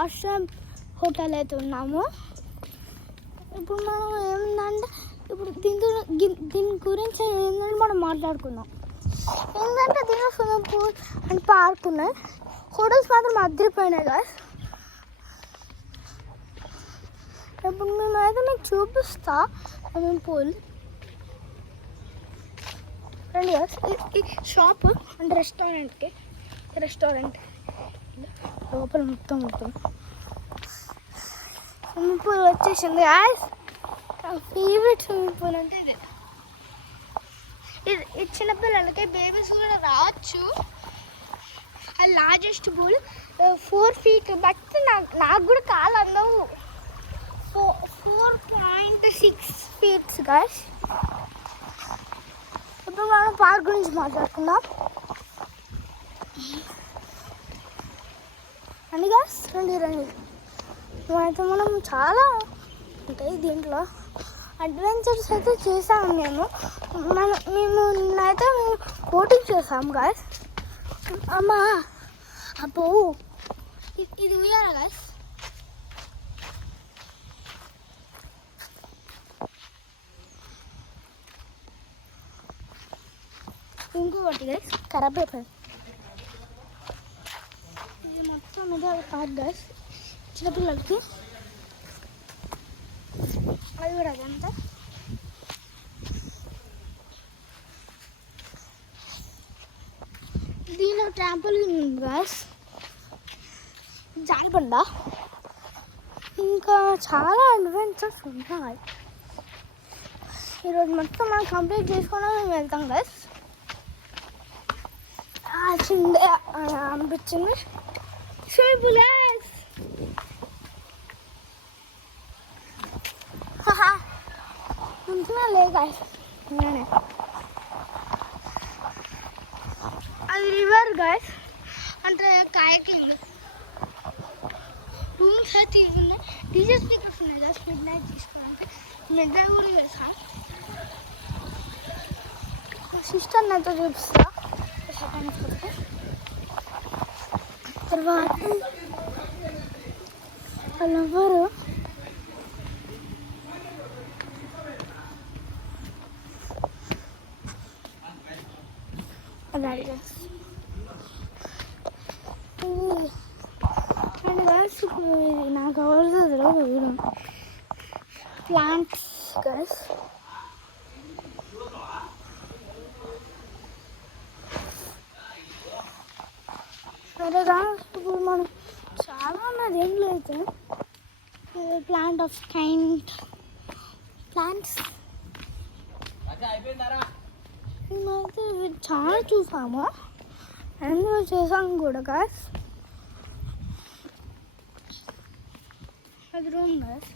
ఆశ్రమ్ హోటల్ అయితే ఉన్నాము. ఇప్పుడు మనం ఏంటంటే ఇప్పుడు దీని గురించి ఏంటంటే మనం మాట్లాడుకుందాం. ఏంటంటే దీని స్విమ్మింగ్ పూల్ అండ్ పార్క్ ఉన్నాయి. హోటల్స్ మాత్రం అదిరిపోయినాయి గాయస్. ఇప్పుడు మేమైతే మీకు చూపిస్తా స్విమ్మింగ్ పూల్. రండి గాయస్. ఈ షాప్ అంటే రెస్టారెంట్ లోపల మొత్తం స్విమ్మింగ్ పూల్ వచ్చేసింది గాయస్. ఫేవరెట్ స్విమ్మింగ్ పూల్ అంటే ఇది చిన్నపిల్లలకి బేబీస్ కూడా రావచ్చు. అది లార్జెస్ట్ పూల్ 4 feet. బట్ నాకు కూడా కాలు అందవు. 4.6 feet గాయస్. ఇప్పుడు మనం పార్క్ గురించి మాట్లాడుకుందాం. రండి గాయస్, రండి. అయితే మనం చాలా ఉంటాయి దీంట్లో. అడ్వెంచర్స్ అయితే చేసాము మేము నిన్నైతే బోటింగ్ చేసాము గాయస్. అమ్మా అబ్బో ఇది ఉయ్యాల గాయస్. ఇంకొకటి గాయస్ ఖరాబ్ అయిపోయింది. ఇది మొత్తం ఇదే పార్క్ గాయస్ చిన్నపిల్లలకి. అది కూడా అదంతా దీనిలో ట్రాంపోలిన్ ఉంది గాయస్, జారిబండ, ఇంకా చాలా అడ్వెంచర్స్ ఉన్నాయి. ఈరోజు మొత్తం మనం కంప్లీట్ చేసుకుని మేము వెళ్తాం గాయస్. చిందే అనిపించింది స్విమ్మింగ్ పూల్ గాయస్. లే గాయస్, అది రివర్ గాయస్, అంటే కాయకింగ్. రూమ్స్ అయితే ఇవి ఉన్నాయి. డీజే స్పీకర్స్ ఉన్నాయి గాయస్. మిడ్ నైట్ తీసుకోవాలంటే మిడ్ నైట్ కూడా చేస్తా. సిస్టర్ నాతో చూపిస్తా తర్వాత వాళ్ళెవరు అడిగా. అండ్ గాయస్ ఇప్పుడు నాకు కావాల్సింది ప్లాంట్స్ గాయస్. సరే గాయస్, ఇప్పుడు మనం చాలా ఉన్నది ఏం లేదు. ప్లాంట్ ఆఫ్ కైండ్ ప్లాంట్స్ మేమైతే చాలా చూసాము, ఎంజాయ్ చేసాము కూడా గాయస్. అది రూమ్ గాయస్.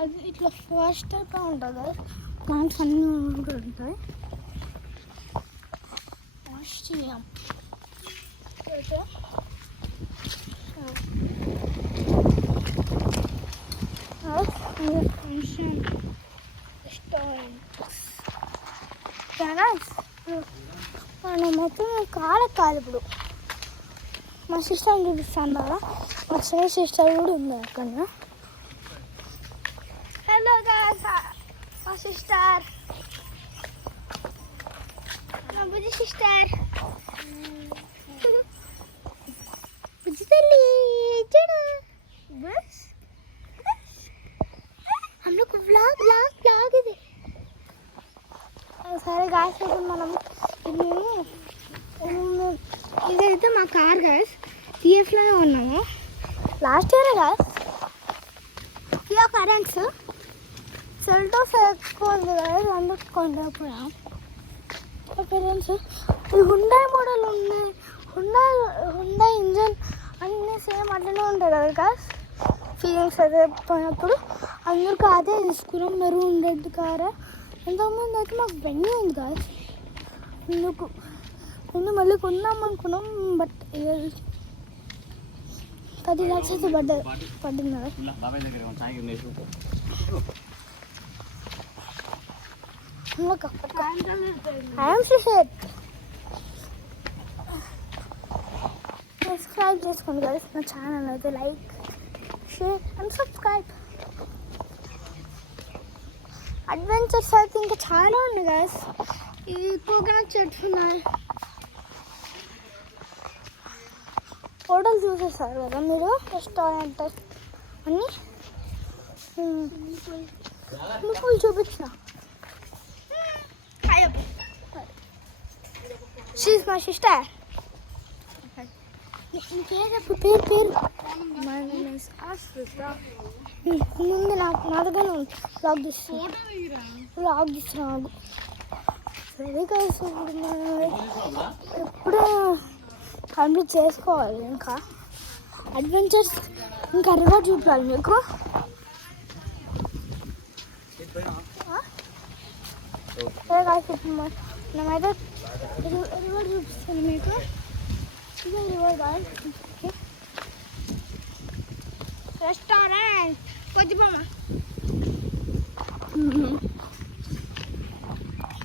అది ఇట్లా ఫస్ట్ టైప్గా ఉంటుంది గాయస్. ప్లాంట్స్ అన్నీ ఉంటాయి. వాష్ చేయం మనమైతే కాలకాలి. ఇప్పుడు మా సిస్టర్ని చూపిస్తాను కదా, మా చిన్న సిస్టర్ కూడా ఉంది అక్కడ. హలో గాయ్స్, మా సిస్టర్, మా బుజ్జి సిస్టర్, బుజ్జి తల్లి చూడు. బస్ हम लोग व्लॉग ఇది. సరే గాయస్, ఇప్పుడు మనం ఇదైతే మా కార్ గాయస్. టీఎఫ్లోనే ఉన్నాము. Last year guys Kia currents Seltos ఎక్కువ ఉంది గాయస్, అందుకు కొండపోయాం. పేరెంట్స్ ఈ హుండా మోడల్ ఉన్నాయి. హుండా ఇంజన్ అన్నీ సేమ్ అట్లనే ఉంటాయి కదా గాయస్. ఫీలింగ్స్ అయితే పోయినప్పుడు అందరికీ అదే తీసుకున్నాం. Maroon red car. ఎంతమంది అయితే మాకు వెన్యూ ఉంది గాయస్. ముందు మళ్ళీ కొందాం అనుకున్నాం, బట్ 10 lakhs అయితే పడింది కదా. ఐఎమ్ సబ్స్క్రైబ్ సబ్స్క్రైబ్ చేసుకోండి గైస్ నా ఛానల్ అయితే like share and subscribe. Adventures అయితే ఇంకా చాలా ఉన్నాయి గైస్. ఈ కోకోనట్ చెట్స్ ఉన్నాయి. హోటల్ చూసేస్తారు కదా మీరు, రెస్టారెంట్ అన్నీ. పూలు చూపించిన. She's my sister. పేరు పేరు ముందు నా దగ్గర బ్లాగ్ తీస్తున్నాను. సరే కలిసి ఎప్పుడూ కంప్లీట్ చేసుకోవాలి. ఇంకా అడ్వెంచర్స్ ఇంకా రివర్ చూపించాలి మీకు. సరే కలిసి మనమైతే రివర్ చూపిస్తాను మీకు. ఇదే రివర్ కాదు, రెస్టారెంట్ కొద్దిపోమ్మా.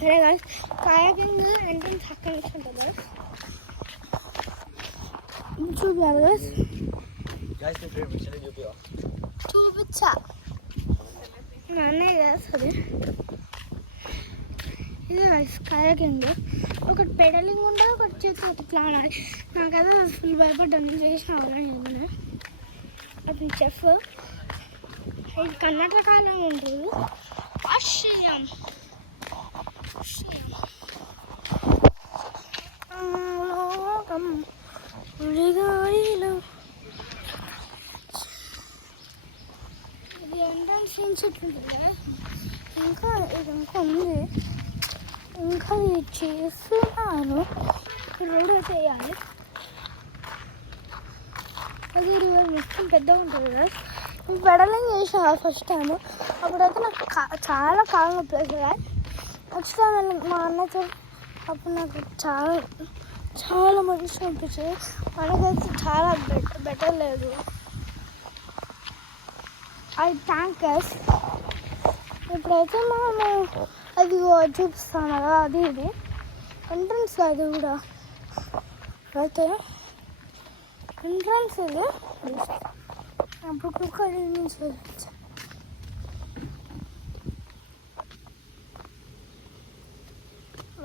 సరే గాయస్, కాయాకింగ్ ఎంట్రన్స్ అక్కడ నుంచి ఉంటుంది గాయస్. చూపించాలి గాయస్, చూపించా మా అన్నయ్య గాయస్. అదే ఇదే గాయస్ కాయాకింగ్. ఒకటి పెడలింగ్ ఉంటుంది, ఒకటి చేతి ఇట్లా ఆడాలి. నాకైతే ఫుల్ భయపడ్డాను, నేను చేసిన వాళ్ళని. అతను చెఫ్. ఇది కర్ణాటకలో ఉంటుంది. ఆశ్చర్యం. ఇది ఎంట్రన్స్ సీన్స్ ఉంటుంది. ఇంకా ఇది ఇంకా ఉంది, ఇంకా ఇది చేస్తున్నాను. రోడ్ అయితే వేయాలి. అదే రివర్ మొత్తం పెద్దగా ఉంటుంది కదా. నేను పెడలింగ్ చేసిన ఫస్ట్ టైం, అప్పుడైతే నాకు చాలా కాలం నొప్పి కదా. నెక్స్ట్ టైం మా అన్నతో అప్పుడు నాకు చాలా చాలా మంచిగా అనిపించింది. మనకైతే చాలా బెటర్ లేదు. అది ట్యాంకర్స్. ఇప్పుడైతే మనము అది చూపిస్తాను కదా, అది ఇది ఎంట్రన్స్ అది కూడా. అయితే ఎంట్రన్స్ ఇది అప్పుడు అది నుంచి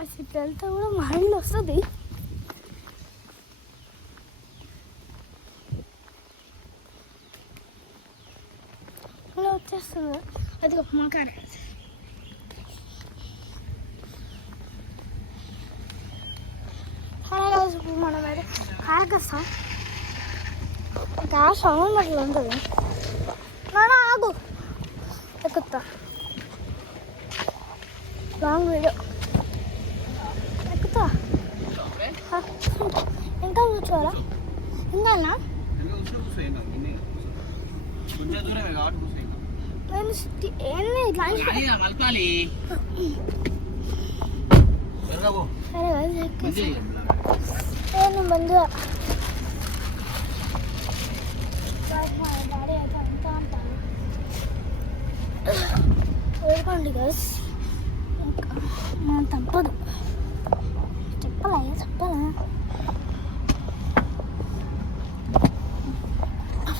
అసలు వెళ్తే కూడా మైండ్ వస్తుంది. ఇలా వచ్చేస్తుంది. అది ఒక మాకాడ మనం అయితే కారకొస్తాం. ఇంకా సౌండ్ అట్లా ఉంటుంది. నానా ఆగు, ఎక్కుతా. లాంగ్ వీడియో ఎక్కుతా. ఇంకా కూర్చోవాలా? ఇంకా సరే బంధు డాడీ అయితే అంతా అంటాను. వేడుకోండి గస్, ఇంకా మనం తప్పదు. చెప్పాలా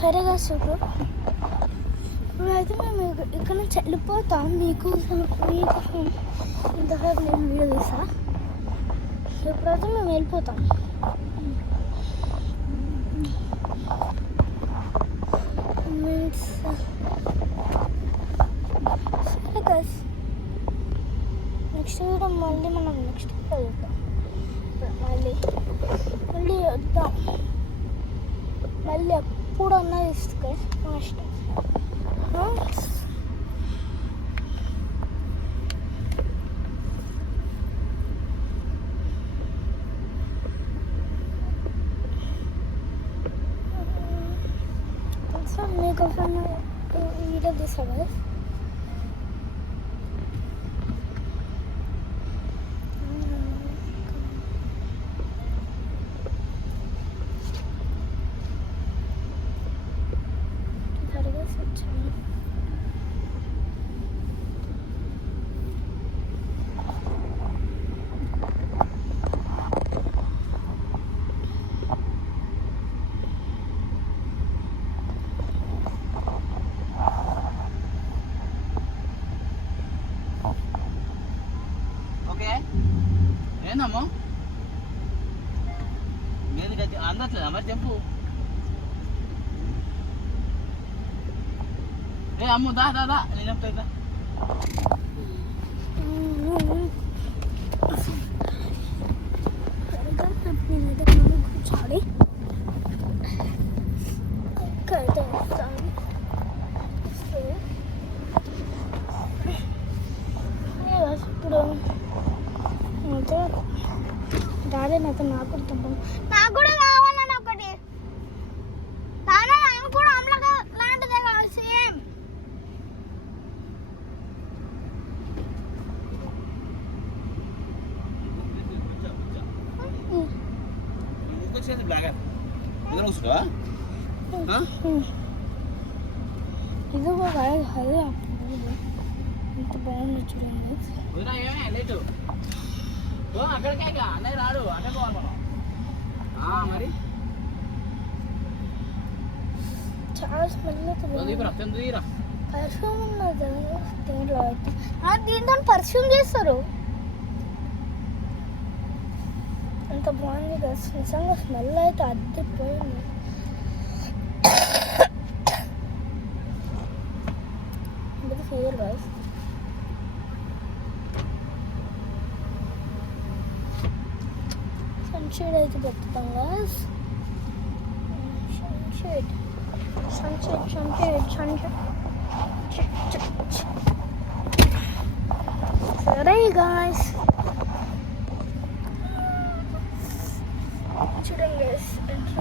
సరే గస్. ఇప్పుడైతే మేము ఇక్కడ నుంచి వెళ్ళిపోతాం. మీకోసం ఇంతసేపు నేను వీడియో తీసా. ఇప్పుడైతే మేము వెళ్ళిపోతాం. సరే గస్, నెక్స్ట్ వీడియో మళ్ళీ మనం నెక్స్ట్ వెళ్తాం. మళ్ళీ వద్దాం. మళ్ళీ ఎప్పుడన్నా ఇస్తే మా ఇష్టం. మీకోసం వీడియో తీసాను కదా. అందట్లేదా మరి చెప్పు. ఏ అమ్ము దా దా దా నేను చెప్తా. కూర్చోాలి అయితే వస్తాను. ఇప్పుడు అయితే డాడీ నాతో నాకు కూడా తింటాను. నాకు కూడా కావాలని ఒకటి నాన్న నాకు కూడా అమ్మలాగా లాంటిదే కావాలి సేమ్. ఇది కూడా అదే ఎంత బాగుంది చూడండి. అక్కడికే అన్నయ్య రాడు అక్కడ పోవాలి మనం. మరి చాలా స్మెల్ అవుతుంది. పర్ఫ్యూమ్ ఉన్నది దీంట్లో అయితే. దీంతో పర్ఫ్యూమ్ చేస్తారు. అంత బాగుంది కదా నిజంగా. స్మెల్ అయితే అద్దరిపోయింది. Fever guys. సన్షేడ్ అయితే పెట్టుతాం గైస్. సన్షేడ్ సరే గైస్ చూడండి గైస్ ఎట్లా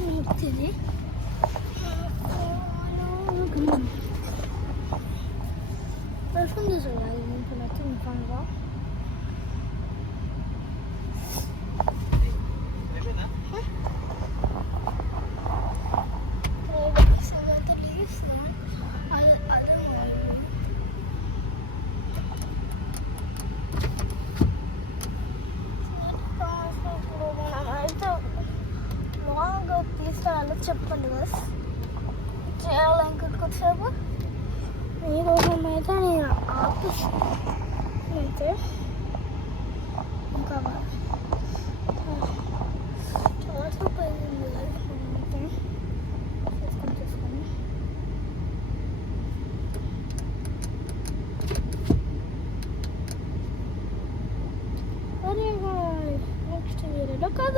మూర్తిది. పర్ఫ్యూమ్ చేసేవాళ్ళు ఇప్పుడు నచ్చింది ఫన్గా. తీసుకురాలో చెప్పండి బస్ చేయాలి. ఇంకొకసేపు మీకోసం అయితే నేను ఆఫీస్ అయితే ఇంకా చాలాసేపు అయింది అయితే చేసుకొని అరే నెక్స్ట్ ఇయర్ కాదు.